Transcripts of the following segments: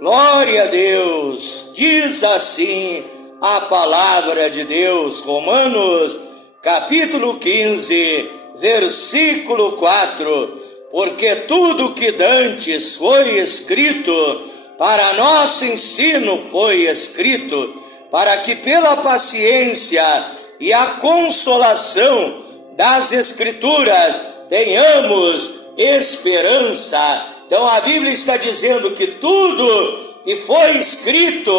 Glória a Deus, diz assim a palavra de Deus, Romanos, capítulo 15, versículo 4, porque tudo que dantes foi escrito, para nosso ensino foi escrito, para que pela paciência e a consolação das Escrituras tenhamos esperança. Então a Bíblia está dizendo que tudo que foi escrito,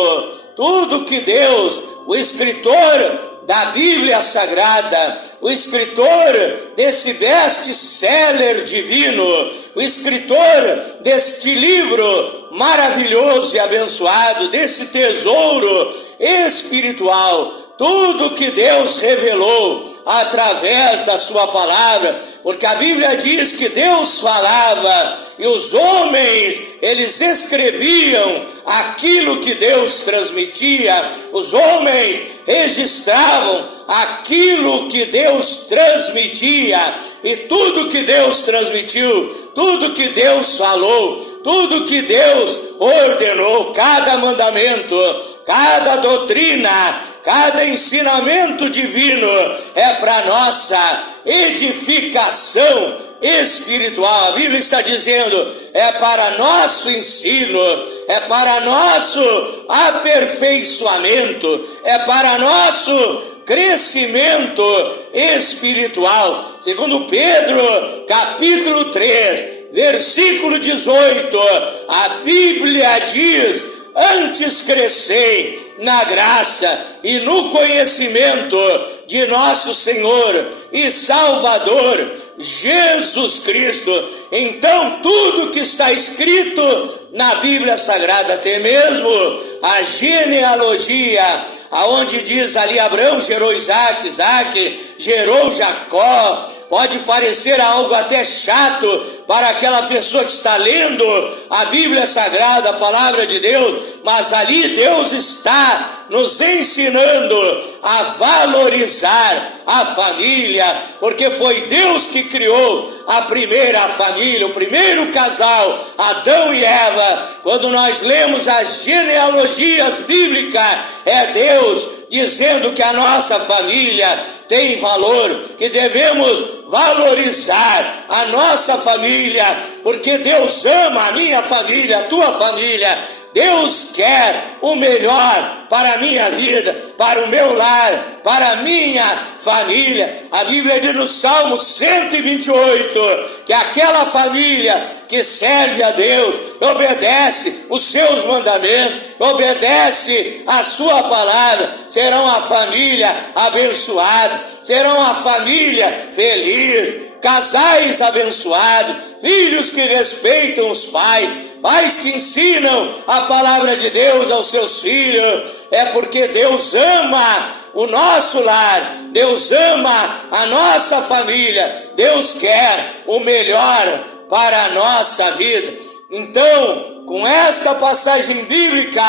tudo que Deus, o escritor da Bíblia Sagrada, o escritor desse best-seller divino, o escritor deste livro maravilhoso e abençoado, desse tesouro espiritual, tudo que Deus revelou através da sua palavra, porque a Bíblia diz que Deus falava e os homens, eles escreviam aquilo que Deus transmitia, os homens registravam aquilo que Deus transmitia, e tudo que Deus transmitiu, tudo que Deus falou, tudo que Deus ordenou, cada mandamento, cada doutrina, cada ensinamento divino é para nossa edificação espiritual. A Bíblia está dizendo, é para nosso ensino, é para nosso aperfeiçoamento, é para nosso crescimento espiritual. Segundo Pedro, capítulo 3, versículo 18, a Bíblia diz: antes crescei na graça e no conhecimento de nosso Senhor e Salvador Jesus Cristo. Então tudo que está escrito na Bíblia Sagrada, até mesmo a genealogia, aonde diz ali Abraão gerou Isaac, Isaac gerou Jacó, pode parecer algo até chato para aquela pessoa que está lendo a Bíblia Sagrada, a palavra de Deus, mas ali Deus está nos ensinando a valorizar a família, porque foi Deus que criou a primeira família, o primeiro casal, Adão e Eva. Quando nós lemos as genealogias bíblicas, é Deus dizendo que a nossa família tem valor, que devemos valorizar a nossa família, porque Deus ama a minha família, a tua família. Deus quer o melhor para a minha vida, para o meu lar, para a minha família. A Bíblia diz no Salmo 128 que aquela família que serve a Deus, obedece os seus mandamentos, obedece a sua palavra, serão a família abençoada, serão a família feliz, casais abençoados, filhos que respeitam os pais, pais que ensinam a palavra de Deus aos seus filhos. É porque Deus ama o nosso lar, Deus ama a nossa família, Deus quer o melhor para a nossa vida. Então, com esta passagem bíblica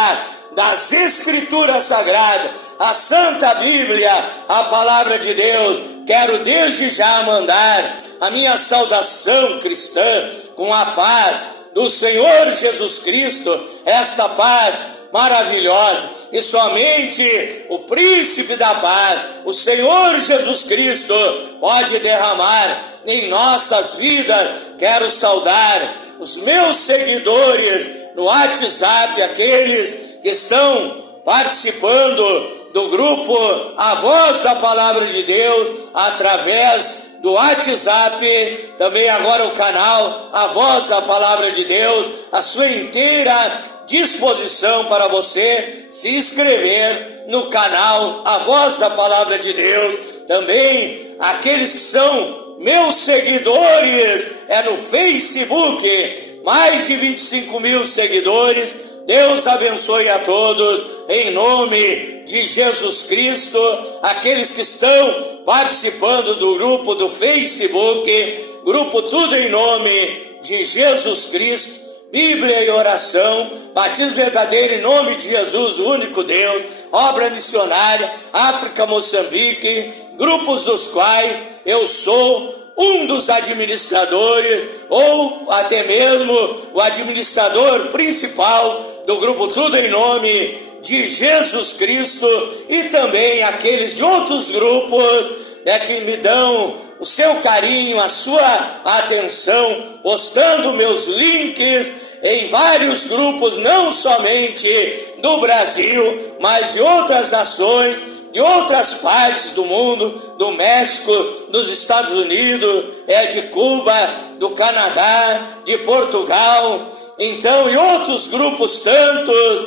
das Escrituras Sagradas, a Santa Bíblia, a palavra de Deus, quero desde já mandar a minha saudação cristã com a paz do Senhor Jesus Cristo, esta paz maravilhosa, e somente o príncipe da paz, o Senhor Jesus Cristo, pode derramar em nossas vidas. Quero saudar os meus seguidores no WhatsApp, aqueles que estão participando do grupo A Voz da Palavra de Deus, através do WhatsApp, também agora o canal A Voz da Palavra de Deus, a sua inteira disposição para você se inscrever no canal A Voz da Palavra de Deus. Também aqueles que são meus seguidores, é no Facebook, mais de 25 mil seguidores. Deus abençoe a todos, em nome de Jesus Cristo. Aqueles que estão participando do grupo do Facebook, grupo Tudo em Nome de Jesus Cristo, Bíblia e oração, batismo verdadeiro em nome de Jesus, o único Deus, obra missionária, África, Moçambique, grupos dos quais eu sou um dos administradores, ou até mesmo o administrador principal do grupo Tudo em Nome de Jesus Cristo e também aqueles de outros grupos que me dão o seu carinho, a sua atenção, postando meus links em vários grupos, não somente do Brasil, mas de outras nações, de outras partes do mundo, do México, dos Estados Unidos, de Cuba, do Canadá, de Portugal, então, e outros grupos tantos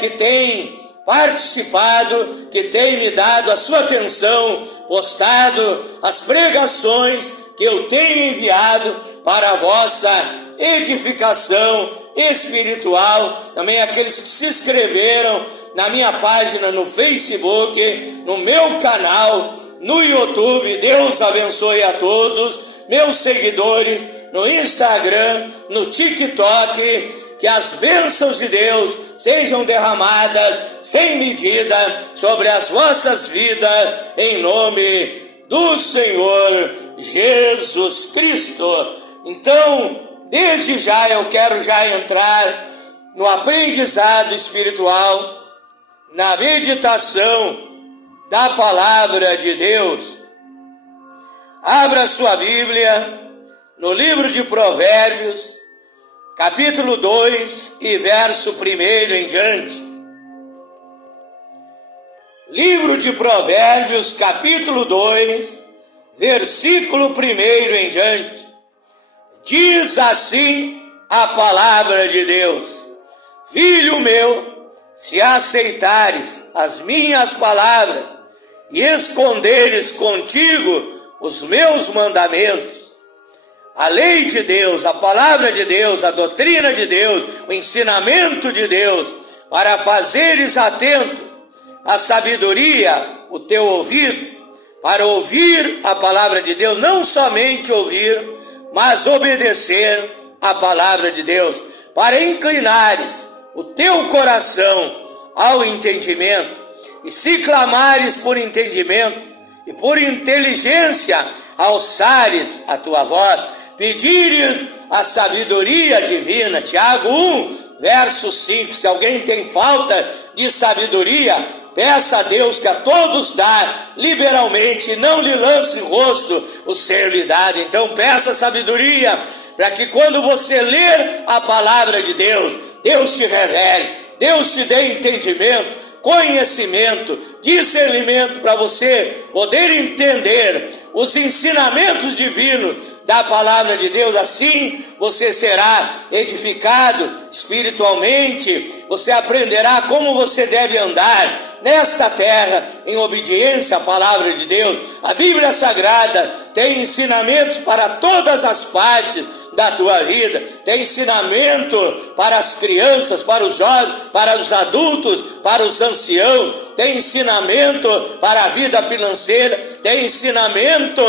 que têm participado, que tem me dado a sua atenção, postado as pregações que eu tenho enviado para a vossa edificação espiritual, também aqueles que se inscreveram na minha página no Facebook, no meu canal, no YouTube. Deus abençoe a todos, meus seguidores no Instagram, no TikTok. Que as bênçãos de Deus sejam derramadas sem medida sobre as vossas vidas, em nome do Senhor Jesus Cristo. Então, desde já eu quero já entrar no aprendizado espiritual, na meditação da palavra de Deus. Abra sua Bíblia no livro de Provérbios, capítulo 2 e verso 1 em diante. Livro de Provérbios, capítulo 2, versículo 1 em diante. Diz assim a palavra de Deus: Filho meu, se aceitares as minhas palavras e esconderes contigo os meus mandamentos, a lei de Deus, a palavra de Deus, a doutrina de Deus, o ensinamento de Deus, para fazeres atento a sabedoria, o teu ouvido, para ouvir a palavra de Deus, não somente ouvir, mas obedecer a palavra de Deus, para inclinares o teu coração ao entendimento, e se clamares por entendimento e por inteligência, alçares a tua voz, pedires a sabedoria divina. Tiago 1, verso 5, se alguém tem falta de sabedoria, peça a Deus que a todos dá liberalmente, e não lhe lance em rosto o ser lhe dado. Então peça sabedoria, para que quando você ler a palavra de Deus, Deus te revele, Deus te dê entendimento, conhecimento, discernimento, para você poder entender os ensinamentos divinos da palavra de Deus. Assim você será edificado espiritualmente, você aprenderá como você deve andar nesta terra em obediência à palavra de Deus. A Bíblia Sagrada tem ensinamentos para todas as partes da tua vida, tem ensinamento para as crianças, para os jovens, para os adultos, para os anciãos, tem ensinamento para a vida financeira, tem ensinamento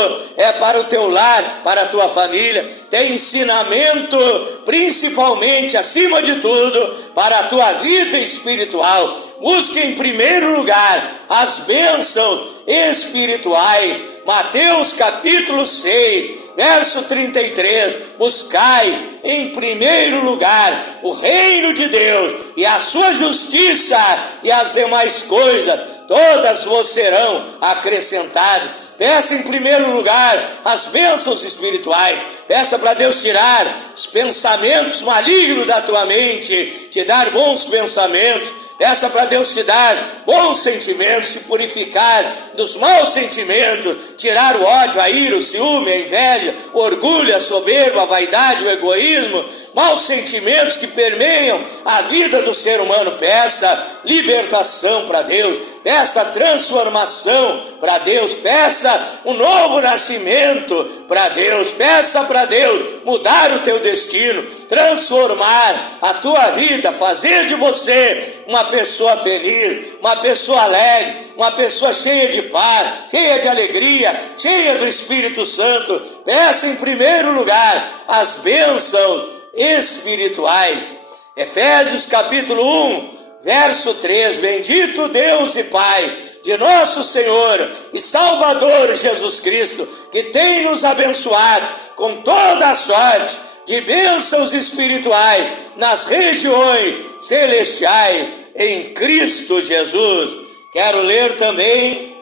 para o teu lar, para a tua família, tem ensinamento principalmente, acima de tudo, para a tua vida espiritual. Busque em primeiro lugar as bênçãos espirituais. Mateus capítulo 6, verso 33, buscai em primeiro lugar o reino de Deus e a sua justiça, e as demais coisas todas vos serão acrescentadas. Peça em primeiro lugar as bênçãos espirituais. Peça para Deus tirar os pensamentos malignos da tua mente, te dar bons pensamentos. Peça para Deus te dar bons sentimentos, te purificar dos maus sentimentos, tirar o ódio, a ira, o ciúme, a inveja, o orgulho, a soberba, a vaidade, o egoísmo, maus sentimentos que permeiam a vida do ser humano. Peça libertação para Deus, peça transformação para Deus, peça um novo nascimento para Deus, peça para Deus mudar o teu destino, transformar a tua vida, fazer de você uma pessoa feliz, uma pessoa alegre, uma pessoa cheia de paz, cheia de alegria, cheia do Espírito Santo. Peça em primeiro lugar as bênçãos espirituais. Efésios capítulo 1, verso 3, bendito Deus e Pai de nosso Senhor e Salvador Jesus Cristo, que tem nos abençoado com toda a sorte de bênçãos espirituais nas regiões celestiais em Cristo Jesus. Quero ler também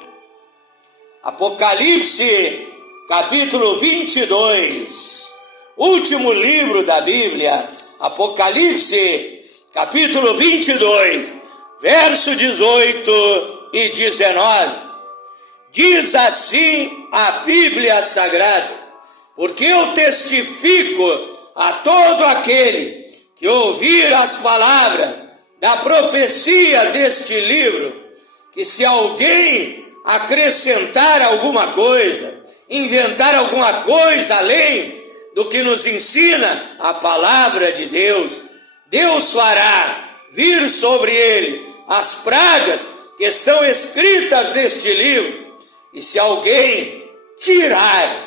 Apocalipse, capítulo 22, último livro da Bíblia, Apocalipse, capítulo 22, verso 18 e 19. Diz assim a Bíblia Sagrada: porque eu testifico a todo aquele que ouvir as palavras da profecia deste livro, que se alguém acrescentar alguma coisa, inventar alguma coisa além do que nos ensina a palavra de Deus, Deus fará vir sobre ele as pragas que estão escritas neste livro. E se alguém tirar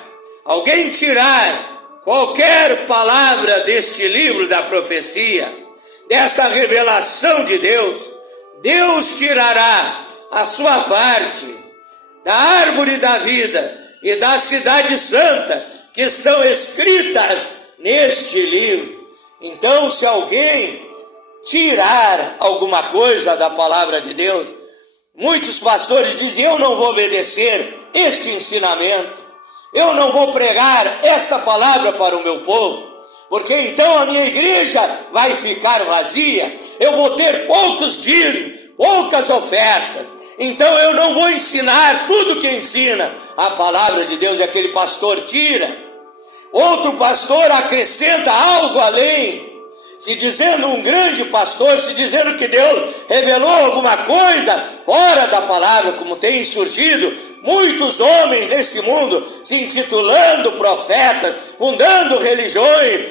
qualquer palavra deste livro da profecia, desta revelação de Deus, Deus tirará a sua parte da árvore da vida e da cidade santa que estão escritas neste livro. Então, se alguém tirar alguma coisa da palavra de Deus, muitos pastores dizem: eu não vou obedecer este ensinamento, eu não vou pregar esta palavra para o meu povo, porque então a minha igreja vai ficar vazia, eu vou ter poucos dízimos, poucas ofertas, então eu não vou ensinar tudo que ensina a palavra de Deus. E aquele pastor tira, outro pastor acrescenta algo além, se dizendo um grande pastor, se dizendo que Deus revelou alguma coisa fora da palavra, como tem surgido muitos homens nesse mundo se intitulando profetas, fundando religiões,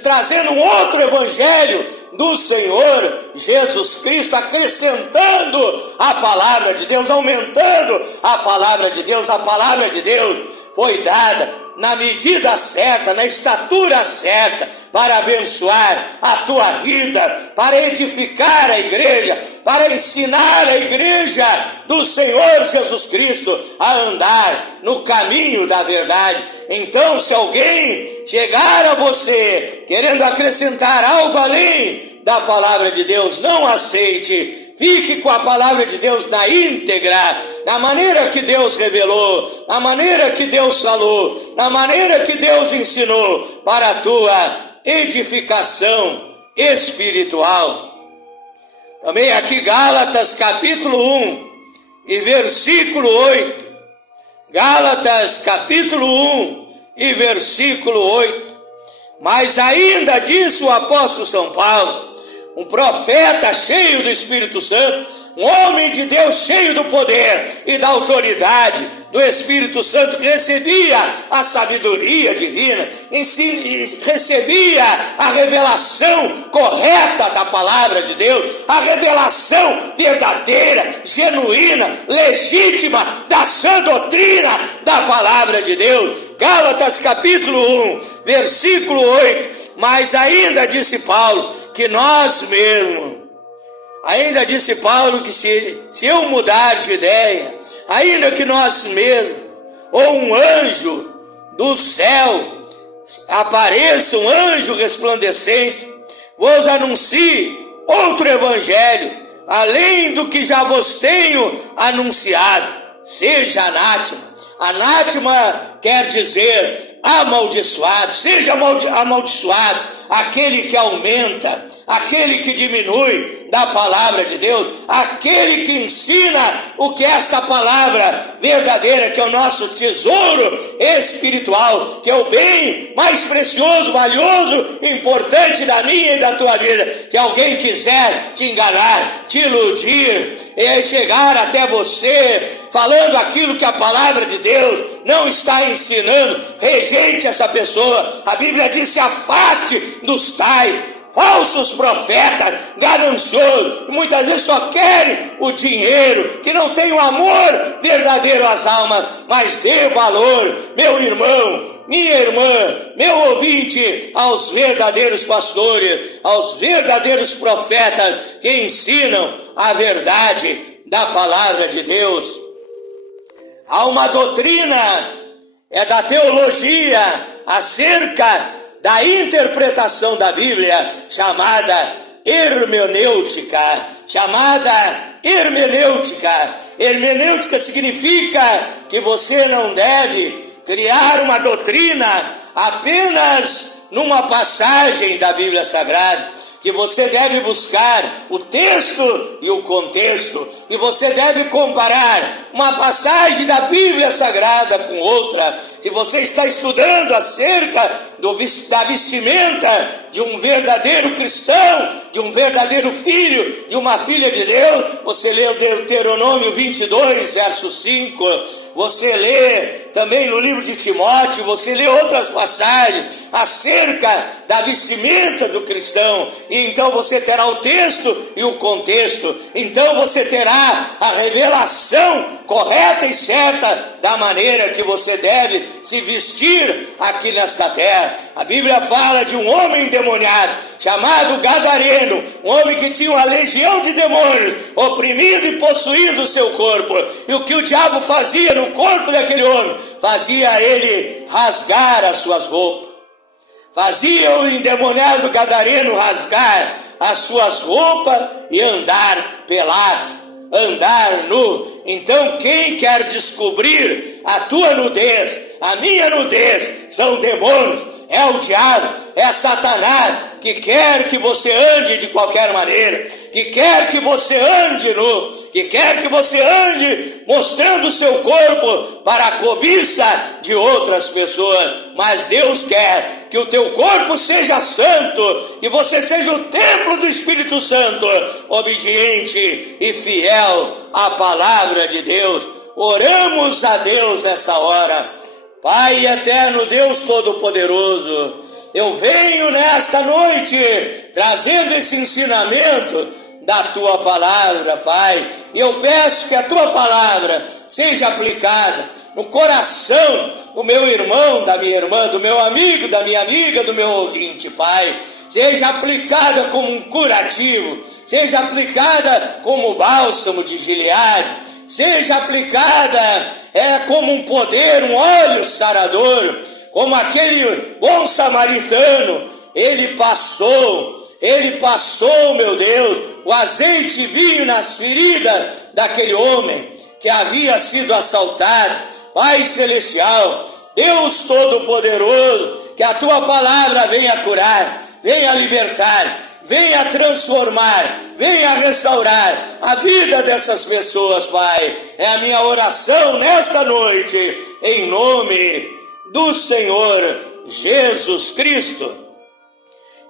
trazendo um outro evangelho do Senhor Jesus Cristo, acrescentando a palavra de Deus, aumentando a palavra de Deus. A palavra de Deus foi dada na medida certa, na estatura certa, para abençoar a tua vida, para edificar a igreja, para ensinar a igreja do Senhor Jesus Cristo a andar no caminho da verdade. Então, se alguém chegar a você querendo acrescentar algo além da palavra de Deus, não aceite. Fique com a palavra de Deus na íntegra, na maneira que Deus revelou, na maneira que Deus falou, na maneira que Deus ensinou, para a tua edificação espiritual. Também aqui Gálatas capítulo 1 e versículo 8. Gálatas capítulo 1 e versículo 8. Mas ainda disse o apóstolo São Paulo, um profeta cheio do Espírito Santo, um homem de Deus cheio do poder e da autoridade do Espírito Santo, que recebia a sabedoria divina, recebia a revelação correta da palavra de Deus, a revelação verdadeira, genuína, legítima da sã doutrina da palavra de Deus. Gálatas capítulo 1, versículo 8. Mas ainda disse Paulo que nós mesmos, ainda disse Paulo que se eu mudar de ideia, ainda que nós mesmos, ou um anjo do céu apareça, um anjo resplandecente, vos anuncie outro evangelho, além do que já vos tenho anunciado, seja anátema. Anátema quer dizer amaldiçoado. Seja amaldiçoado aquele que aumenta, aquele que diminui da palavra de Deus, aquele que ensina o que esta palavra verdadeira, que é o nosso tesouro espiritual, que é o bem mais precioso, valioso, importante da minha e da tua vida. Que alguém quiser te enganar, te iludir, e chegar até você falando aquilo que a palavra de Deus não está ensinando, rejeite essa pessoa. A Bíblia diz: se afaste dos tais falsos profetas, gananciosos, que muitas vezes só querem o dinheiro, que não tem o amor verdadeiro às almas. Mas dê valor, meu irmão, minha irmã, meu ouvinte, aos verdadeiros pastores, aos verdadeiros profetas que ensinam a verdade da palavra de Deus. Há uma doutrina, da teologia, acerca da interpretação da Bíblia, chamada hermenêutica. Hermenêutica significa que você não deve criar uma doutrina apenas numa passagem da Bíblia Sagrada, que você deve buscar o texto e o contexto, e você deve comparar uma passagem da Bíblia Sagrada com outra. Se você está estudando acerca da vestimenta de um verdadeiro cristão, de um verdadeiro filho, de uma filha de Deus, você lê o Deuteronômio 22, verso 5, você lê também no livro de Timóteo, você lê outras passagens acerca da vestimenta do cristão, e então você terá o texto e o contexto, então você terá a revelação correta e certa da maneira que você deve se vestir aqui nesta terra. A Bíblia fala de um homem endemoniado chamado Gadareno, um homem que tinha uma legião de demônios oprimindo e possuindo o seu corpo. E o que o diabo fazia no corpo daquele homem? Fazia ele rasgar as suas roupas. Fazia o endemoniado Gadareno rasgar as suas roupas e andar pelado, andar nu. Então quem quer descobrir a tua nudez, a minha nudez, são demônios, é o diabo, é Satanás, que quer que você ande de qualquer maneira, que quer que você ande nu, que quer que você ande mostrando o seu corpo para a cobiça de outras pessoas. Mas Deus quer que o teu corpo seja santo, que você seja o templo do Espírito Santo, obediente e fiel à palavra de Deus. Oramos a Deus nessa hora. Pai eterno, Deus Todo-Poderoso, eu venho nesta noite trazendo esse ensinamento da Tua palavra, Pai, e eu peço que a Tua palavra seja aplicada no coração do meu irmão, da minha irmã, do meu amigo, da minha amiga, do meu ouvinte, Pai. Seja aplicada como um curativo, seja aplicada como bálsamo de Gileade, seja aplicada como um poder, um óleo sarador, como aquele bom samaritano. Ele passou, meu Deus, o azeite e vinho nas feridas daquele homem que havia sido assaltado. Pai Celestial, Deus Todo-Poderoso, que a Tua palavra venha curar, venha libertar, venha transformar, venha restaurar a vida dessas pessoas, Pai. É a minha oração nesta noite, em nome do Senhor Jesus Cristo.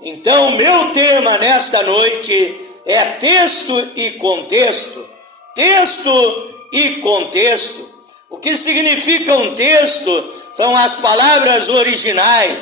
Então, meu tema nesta noite é texto e contexto. Texto e contexto. O que significa um texto são as palavras originais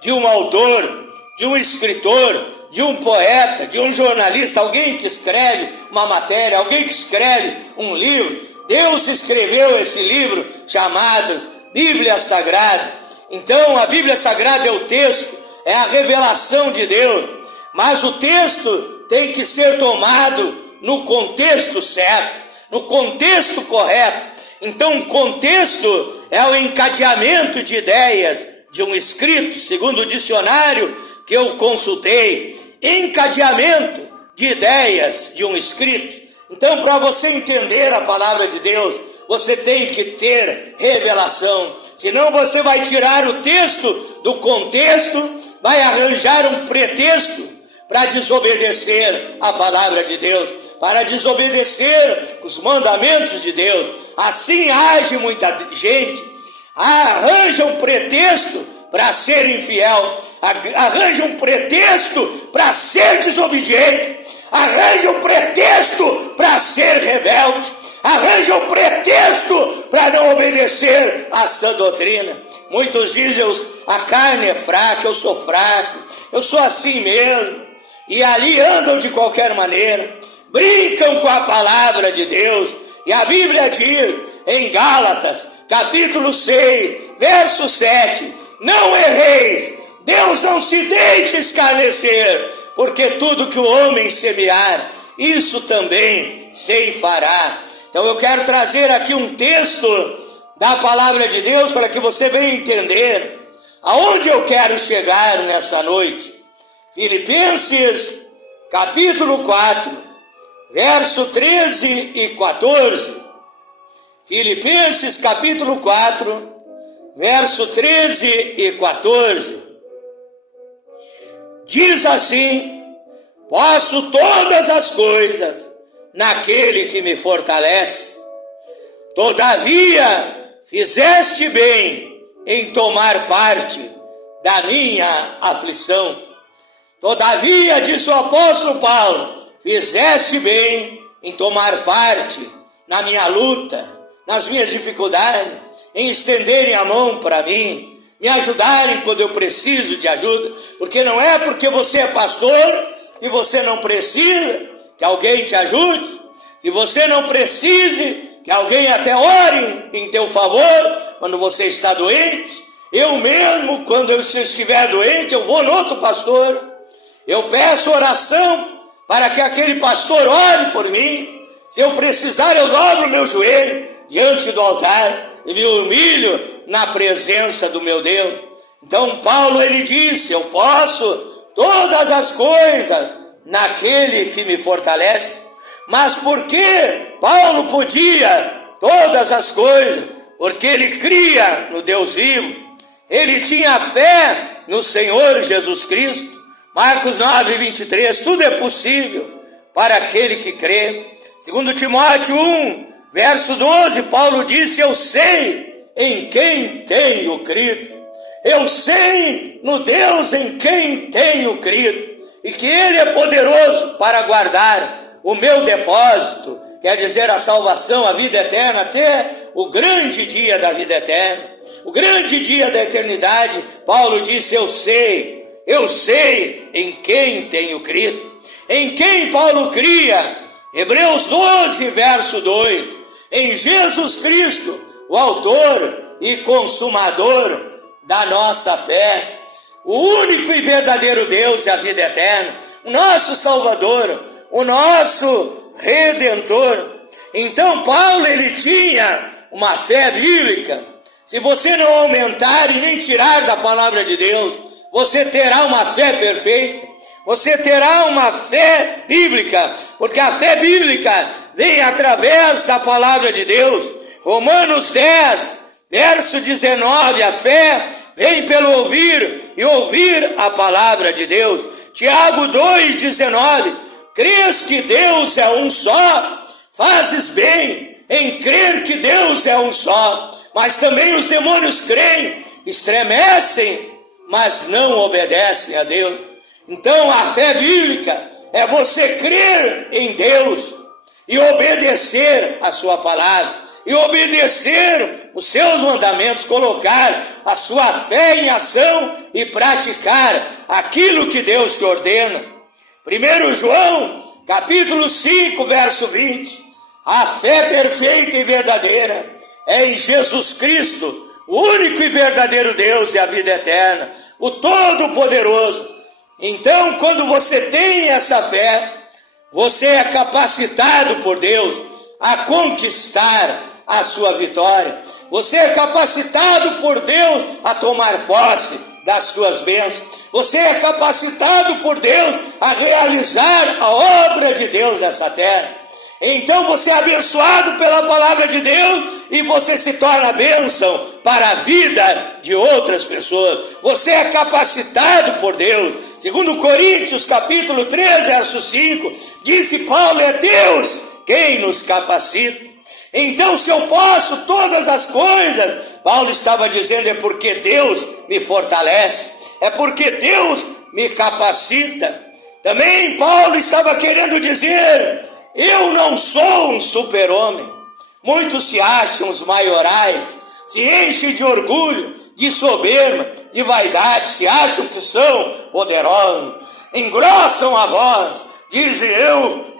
de um autor, de um escritor, de um poeta, de um jornalista, alguém que escreve uma matéria, alguém que escreve um livro. Deus escreveu esse livro chamado Bíblia Sagrada. Então a Bíblia Sagrada é o texto, é a revelação de Deus, mas o texto tem que ser tomado no contexto certo, no contexto correto. Então o contexto é o encadeamento de ideias de um escrito, segundo o dicionário que eu consultei, encadeamento de ideias de um escrito. Então, para você entender a palavra de Deus, você tem que ter revelação, senão você vai tirar o texto do contexto, vai arranjar um pretexto para desobedecer a palavra de Deus, para desobedecer os mandamentos de Deus. Assim age muita gente, arranja um pretexto para ser infiel, arranja um pretexto para ser desobediente, arranja um pretexto para ser rebelde, arranja um pretexto para não obedecer à sã doutrina. Muitos dizem, a carne é fraca, eu sou fraco, eu sou assim mesmo, e ali andam de qualquer maneira, brincam com a palavra de Deus. E a Bíblia diz em Gálatas, capítulo 6, verso 7, não erreis, Deus não se deixa escarnecer, porque tudo que o homem semear, isso também ceifará. Então eu quero trazer aqui um texto da palavra de Deus para que você venha entender aonde eu quero chegar nessa noite. Filipenses capítulo 4, verso 13 e 14. Filipenses capítulo 4, verso 13 e 14. Diz assim: posso todas as coisas naquele que me fortalece. Todavia, fizeste bem em tomar parte da minha aflição. Todavia, disse o apóstolo Paulo, fizeste bem em tomar parte na minha luta, nas minhas dificuldades, em estenderem a mão para mim, me ajudarem quando eu preciso de ajuda, porque não é porque você é pastor que você não precisa que alguém te ajude, que você não precise que alguém até ore em teu favor quando você está doente. Eu mesmo, quando eu estiver doente, eu vou no outro pastor, eu peço oração para que aquele pastor ore por mim. Se eu precisar, eu dobro meu joelho diante do altar e me humilho na presença do meu Deus. Então Paulo, ele disse: eu posso todas as coisas naquele que me fortalece. Mas por que Paulo podia todas as coisas? Porque ele cria no Deus vivo, ele tinha fé no Senhor Jesus Cristo. Marcos 9, 23, tudo é possível para aquele que crê. Segundo Timóteo 1, verso 12, Paulo disse: eu sei em quem tenho crido. Eu sei no Deus em quem tenho crido, e que Ele é poderoso para guardar o meu depósito, quer dizer, a salvação, a vida eterna, até o grande dia da vida eterna, o grande dia da eternidade. Paulo disse: eu sei em quem tenho crido. Em quem Paulo cria? Hebreus 12, verso 2, em Jesus Cristo, o autor e consumador da nossa fé, o único e verdadeiro Deus e a vida eterna, o nosso Salvador, o nosso Redentor. Então Paulo, ele tinha uma fé bíblica. Se você não aumentar e nem tirar da palavra de Deus, você terá uma fé perfeita, você terá uma fé bíblica, porque a fé bíblica vem através da palavra de Deus. Romanos 10, verso 19, a fé vem pelo ouvir e ouvir a palavra de Deus. Tiago 2,19, crês que Deus é um só? Fazes bem em crer que Deus é um só. Mas também os demônios creem, estremecem, mas não obedecem a Deus. Então a fé bíblica é você crer em Deus e obedecer a sua palavra, e obedecer os seus mandamentos, colocar a sua fé em ação e praticar aquilo que Deus te ordena. 1 João, capítulo 5, verso 20, a fé perfeita e verdadeira é em Jesus Cristo, o único e verdadeiro Deus e a vida eterna, o Todo-Poderoso. Então, quando você tem essa fé, você é capacitado por Deus a conquistar a sua vitória. Você é capacitado por Deus a tomar posse das suas bênçãos. Você é capacitado por Deus a realizar a obra de Deus nessa terra. Então você é abençoado pela palavra de Deus e você se torna bênção para a vida de outras pessoas. Você é capacitado por Deus. Segundo Coríntios capítulo 3, verso 5, disse Paulo: é Deus quem nos capacita. Então, se eu posso todas as coisas, Paulo estava dizendo, é porque Deus me fortalece, é porque Deus me capacita. Também Paulo estava querendo dizer: eu não sou um super-homem. Muitos se acham os maiorais, se enchem de orgulho, de soberba, de vaidade, se acham que são poderosos, engrossam a voz, dizem: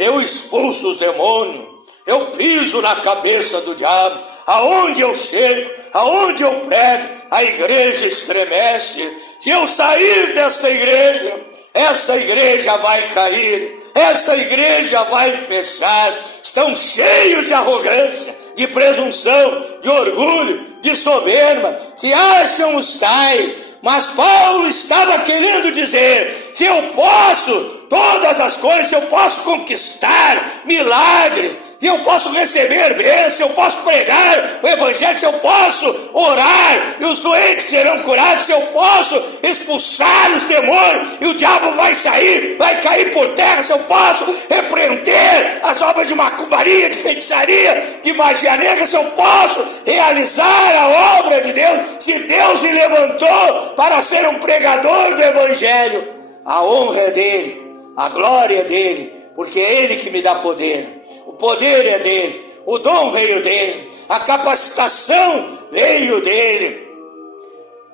eu expulso os demônios, eu piso na cabeça do diabo, aonde eu chego, aonde eu prego, a igreja estremece. Se eu sair desta igreja, essa igreja vai cair, essa igreja vai fechar. Estão cheios de arrogância, de presunção, de orgulho, de soberba, se acham os tais. Mas Paulo estava querendo dizer: se eu posso todas as coisas, se eu posso conquistar milagres, se eu posso receber bênçãos, se eu posso pregar o evangelho, se eu posso orar e os doentes serão curados, se eu posso expulsar os demônios e o diabo vai sair, vai cair por terra, se eu posso repreender as obras de macumbaria, de feitiçaria, de magia negra, se eu posso realizar a obra de Deus, se Deus me levantou para ser um pregador do evangelho, a honra é dele, a glória é dele, porque é ele que me dá poder. O poder é dele, o dom veio dele, a capacitação veio dele.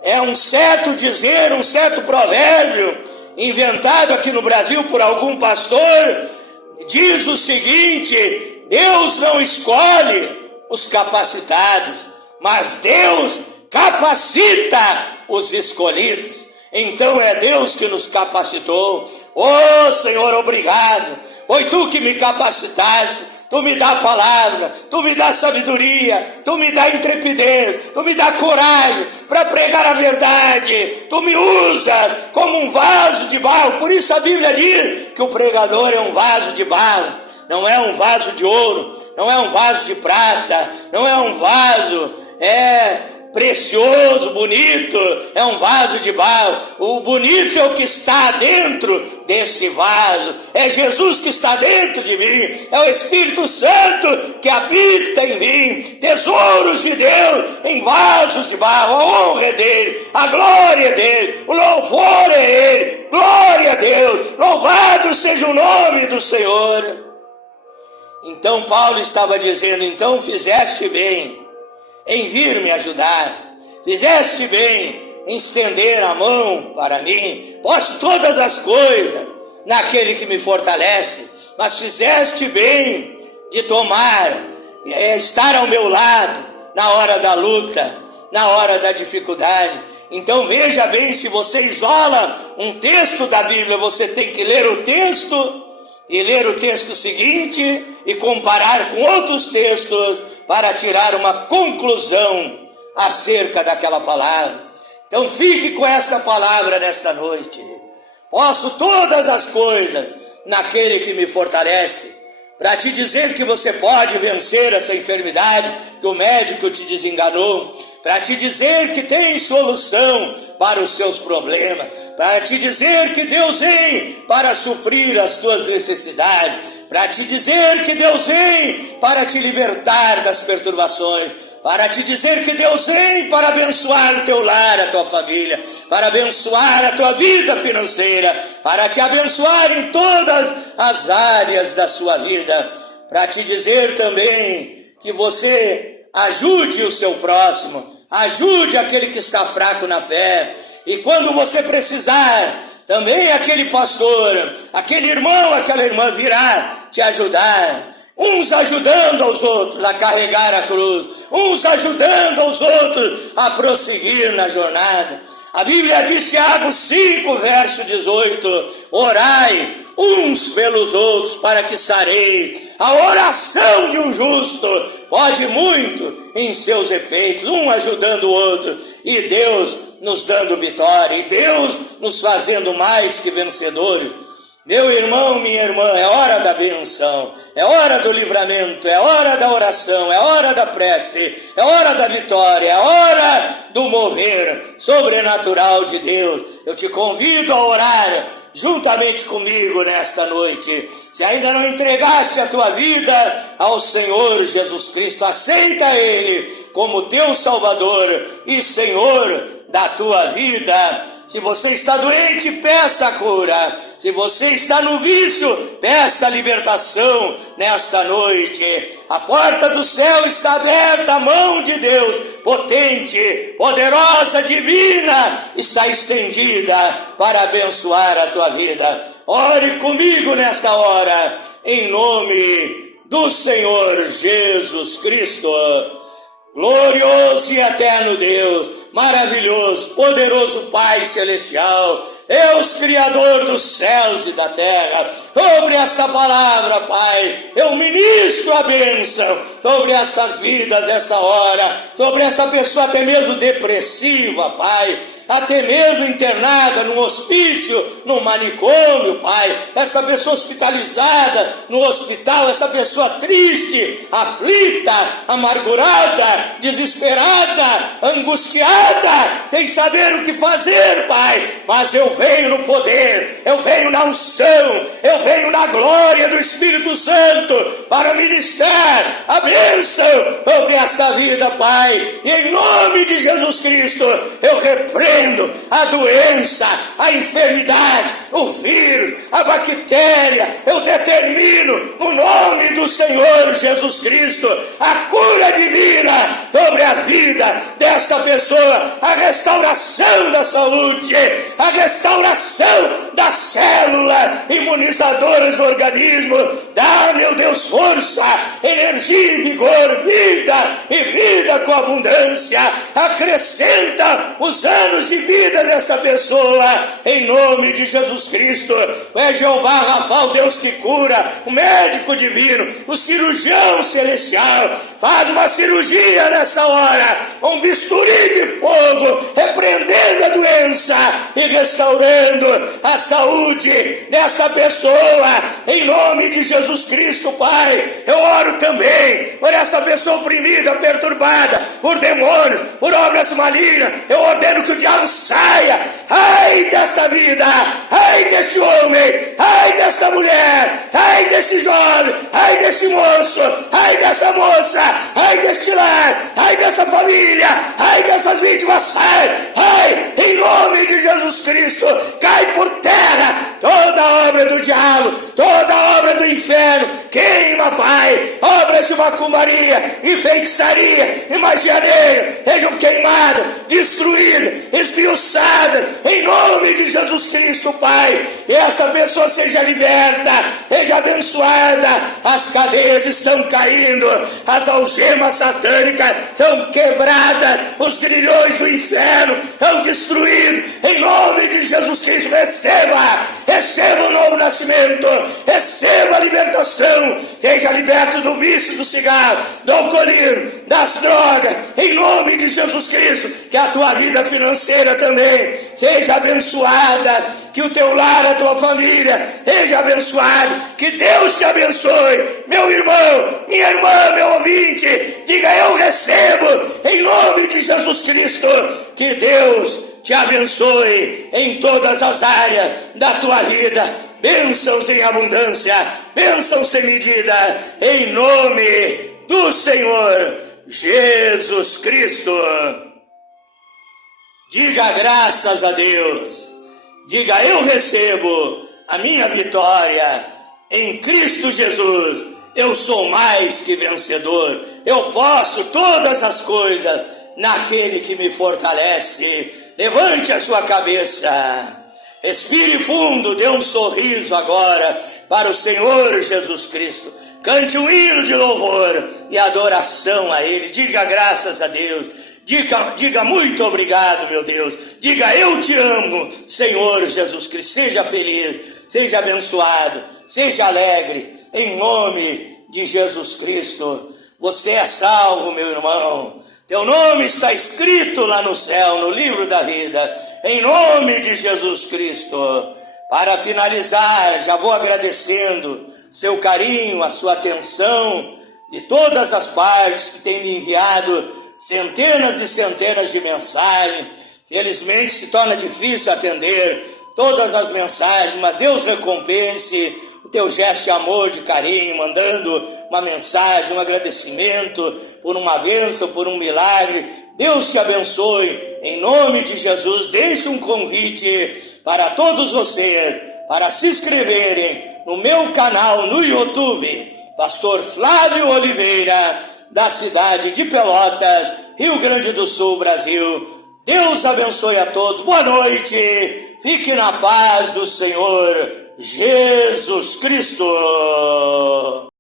É um certo dizer, um certo provérbio inventado aqui no Brasil por algum pastor, diz o seguinte: Deus não escolhe os capacitados, mas Deus capacita os escolhidos. Então é Deus que nos capacitou. Oh Senhor, obrigado. Foi tu que me capacitaste. Tu me dá a palavra, tu me dá sabedoria, tu me dá intrepidez, tu me dá coragem para pregar a verdade. Tu me usas como um vaso de barro. Por isso a Bíblia diz que o pregador é um vaso de barro. Não é um vaso de ouro, não é um vaso de prata, não é um vaso precioso, bonito, é um vaso de barro. O bonito é o que está dentro desse vaso, é Jesus que está dentro de mim, é o Espírito Santo que habita em mim, tesouros de Deus em vasos de barro. A honra é dele, a glória é dele, o louvor é ele, glória a Deus, louvado seja o nome do Senhor. Então Paulo estava dizendo: então fizeste bem em vir me ajudar, fizeste bem em estender a mão para mim. Posso todas as coisas naquele que me fortalece, mas fizeste bem de estar ao meu lado na hora da luta, na hora da dificuldade. Então veja bem, se você isola um texto da Bíblia, você tem que ler o texto e ler o texto seguinte e comparar com outros textos para tirar uma conclusão acerca daquela palavra. Então fique com esta palavra nesta noite: posso todas as coisas naquele que me fortalece, para te dizer que você pode vencer essa enfermidade que o médico te desenganou, para te dizer que tem solução para os seus problemas, para te dizer que Deus vem para suprir as tuas necessidades, para te dizer que Deus vem para te libertar das perturbações, para te dizer que Deus vem para abençoar o teu lar, a tua família, para abençoar a tua vida financeira, para te abençoar em todas as áreas da sua vida, para te dizer também que você ajude o seu próximo, ajude aquele que está fraco na fé, e quando você precisar, também aquele pastor, aquele irmão, aquela irmã virá te ajudar. Uns ajudando aos outros a carregar a cruz, uns ajudando aos outros a prosseguir na jornada. A Bíblia diz, Tiago 5, verso 18, orai uns pelos outros para que sareis. A oração de um justo pode muito em seus efeitos, um ajudando o outro, e Deus nos dando vitória, e Deus nos fazendo mais que vencedores. Meu irmão, minha irmã, é hora da benção, é hora do livramento, é hora da oração, é hora da prece, é hora da vitória, é hora do mover sobrenatural de Deus. Eu te convido a orar juntamente comigo nesta noite. Se ainda não entregaste a tua vida ao Senhor Jesus Cristo, aceita Ele como teu Salvador e Senhor da tua vida. Se você está doente, peça a cura. Se você está no vício, peça a libertação nesta noite. A porta do céu está aberta, a mão de Deus, potente, poderosa, divina, está estendida para abençoar a tua vida. Ore comigo nesta hora, em nome do Senhor Jesus Cristo. glorioso e eterno Deus, maravilhoso, poderoso Pai celestial, Deus Criador dos céus e da terra, sobre esta palavra, Pai, eu ministro a bênção sobre estas vidas essa hora, sobre essa pessoa até mesmo depressiva, Pai, até mesmo internada num hospício, num manicômio, Pai, essa pessoa hospitalizada no hospital, essa pessoa triste, aflita, amargurada, desesperada, angustiada, sem saber o que fazer, Pai, mas eu venho no poder, eu venho na unção, eu venho na glória do Espírito Santo para ministrar a bênção sobre esta vida, Pai, e em nome de Jesus Cristo eu repreendo a doença, a enfermidade, o vírus, a bactéria, eu determino no nome do Senhor Jesus Cristo a cura divina sobre a vida desta pessoa, a restauração da saúde, a restauração das células imunizadoras do organismo. Dá, meu Deus, força, energia e vigor, vida e vida com abundância. Acrescenta os anos de vida dessa pessoa, em nome de Jesus Cristo. É Jeová Rafa, o Deus que cura, o médico divino, o cirurgião celestial. Faz uma cirurgia nessa hora, um bisturi de fogo, repreendendo a doença e restaurando a saúde desta pessoa, em nome de Jesus Cristo, Pai. Eu oro também por essa pessoa oprimida, perturbada por demônios, por obras malignas. Eu ordeno que o diabo saia, ai desta vida, ai deste homem, ai desta mulher, ai desse jovem, ai desse moço, ai dessa moça, ai deste lar, ai dessa família, ai dessas vítimas, ai, em nome de Jesus Cristo, cai por terra toda obra do diabo, toda obra do inferno, queima, Pai, obras de macumbaria e feitiçaria e magia negra, sejam queimadas, destruídas, esmiuçadas, em nome de Jesus Cristo, Pai, e esta pessoa seja liberta, seja abençoada, as cadeias estão caindo, as algemas satânicas são quebradas, os grilhões do inferno são destruídos, em nome de Jesus Cristo. Receba o novo nascimento, receba a libertação, seja liberto do vício do cigarro, do alcoolismo, das drogas, em nome de Jesus Cristo. Que a tua vida financeira também seja abençoada, que o teu lar, a tua família seja abençoado, que Deus te abençoe, meu irmão, minha irmã, meu ouvinte, diga: eu recebo, em nome de Jesus Cristo. Que Deus te abençoe em todas as áreas da tua vida, bênçãos em abundância, bênçãos sem medida, em nome do Senhor Jesus Cristo. Diga graças a Deus, diga: eu recebo a minha vitória em Cristo Jesus, eu sou mais que vencedor, eu posso todas as coisas naquele que me fortalece. Levante a sua cabeça, respire fundo, dê um sorriso agora para o Senhor Jesus Cristo, cante um hino de louvor e adoração a Ele, diga graças a Deus, diga muito obrigado, meu Deus, diga: eu te amo, Senhor Jesus Cristo. Seja feliz, seja abençoado, seja alegre, em nome de Jesus Cristo. Você é salvo, meu irmão. Teu nome está escrito lá no céu, no livro da vida, em nome de Jesus Cristo. Para finalizar, já vou agradecendo seu carinho, a sua atenção, de todas as partes que têm me enviado centenas e centenas de mensagens. Felizmente se torna difícil atender todas as mensagens, mas Deus recompense o teu gesto de amor, de carinho, mandando uma mensagem, um agradecimento por uma bênção, por um milagre. Deus te abençoe, em nome de Jesus. Deixe um convite para todos vocês, para se inscreverem no meu canal no YouTube, Pastor Flávio Oliveira, da cidade de Pelotas, Rio Grande do Sul, Brasil. Deus abençoe a todos, boa noite, fique na paz do Senhor Jesus Cristo.